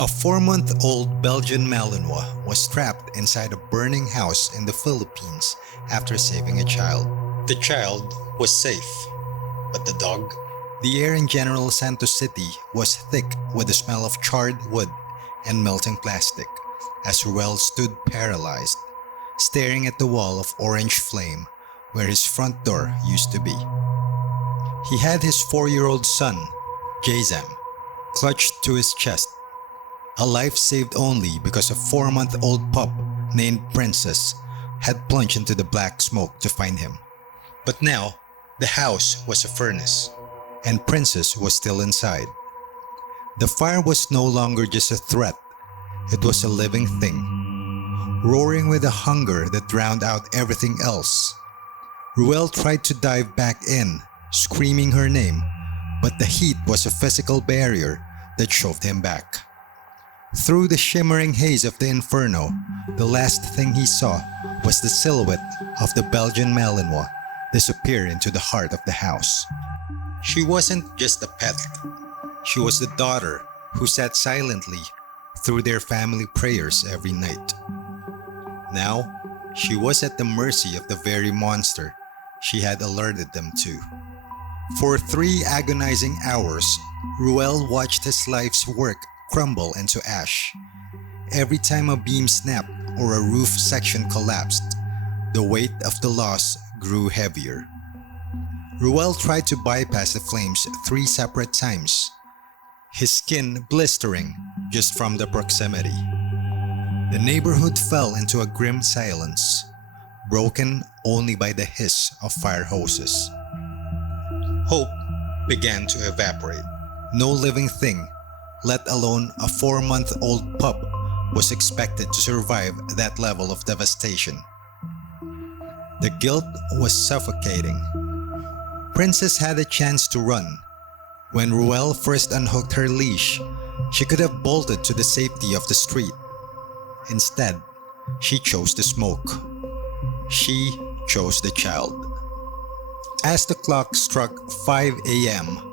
A 4-month-old Belgian Malinois was trapped inside a burning house in the Philippines after saving a child. The child was safe, but the dog? The air in General Santos City was thick with the smell of charred wood and melting plastic as Ruel stood paralyzed, staring at the wall of orange flame where his front door used to be. He had his 4-year-old son, Jazam, clutched to his chest, a life saved only because a 4-month-old pup named Princess had plunged into the black smoke to find him. But now, the house was a furnace, and Princess was still inside. The fire was no longer just a threat, it was a living thing, roaring with a hunger that drowned out everything else. Ruel tried to dive back in, screaming her name, but the heat was a physical barrier that shoved him back. Through the shimmering haze of the inferno, the last thing he saw was the silhouette of the Belgian Malinois disappear into the heart of the house. She wasn't just a pet. She was the daughter who sat silently through their family prayers every night. Now, she was at the mercy of the very monster she had alerted them to. For 3 agonizing hours, Ruel watched his life's work crumble into ash. Every time a beam snapped or a roof section collapsed, the weight of the loss grew heavier. Ruel tried to bypass the flames 3 separate times, his skin blistering just from the proximity. The neighborhood fell into a grim silence, broken only by the hiss of fire hoses. Hope began to evaporate. No living thing, let alone a 4-month-old pup, was expected to survive that level of devastation. The guilt was suffocating. Princess had a chance to run. When Ruel first unhooked her leash, she could have bolted to the safety of the street. Instead, she chose the smoke. She chose the child. As the clock struck 5 a.m.,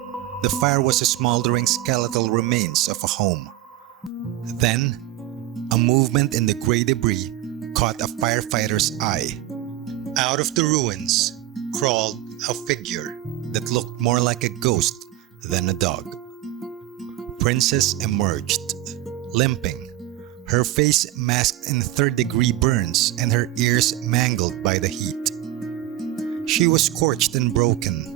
the fire was a smoldering skeletal remains of a home. Then, a movement in the gray debris caught a firefighter's eye. Out of the ruins crawled a figure that looked more like a ghost than a dog. Princess emerged, limping, her face masked in 3rd-degree burns and her ears mangled by the heat. She was scorched and broken,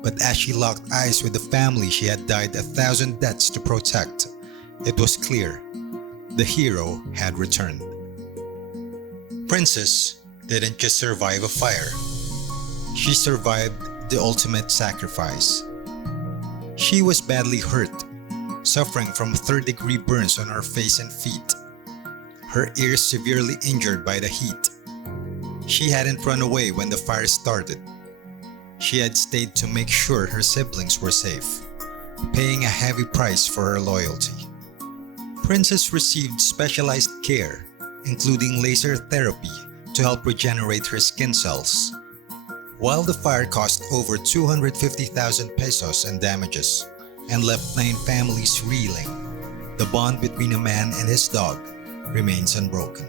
but as she locked eyes with the family she had died 1,000 deaths to protect, it was clear the hero had returned. Princess didn't just survive a fire. She survived the ultimate sacrifice. She was badly hurt, suffering from 3rd-degree burns on her face and feet, her ears severely injured by the heat. She hadn't run away when the fire started. She had stayed to make sure her siblings were safe, paying a heavy price for her loyalty. Princess received specialized care, including laser therapy to help regenerate her skin cells. While the fire cost over 250,000 pesos in damages and left 9 families reeling, the bond between a man and his dog remains unbroken.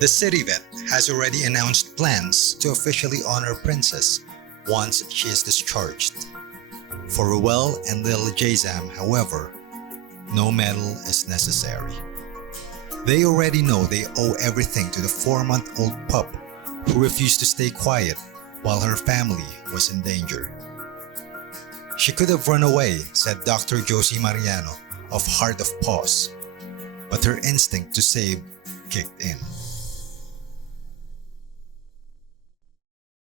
The city vet has already announced plans to officially honor Princess once she is discharged. For Ruel and little Jazam, however, no medal is necessary. They already know they owe everything to the 4-month-old pup who refused to stay quiet while her family was in danger. She could have run away, said Dr. Josie Mariano of Heart of Paws, but her instinct to save kicked in.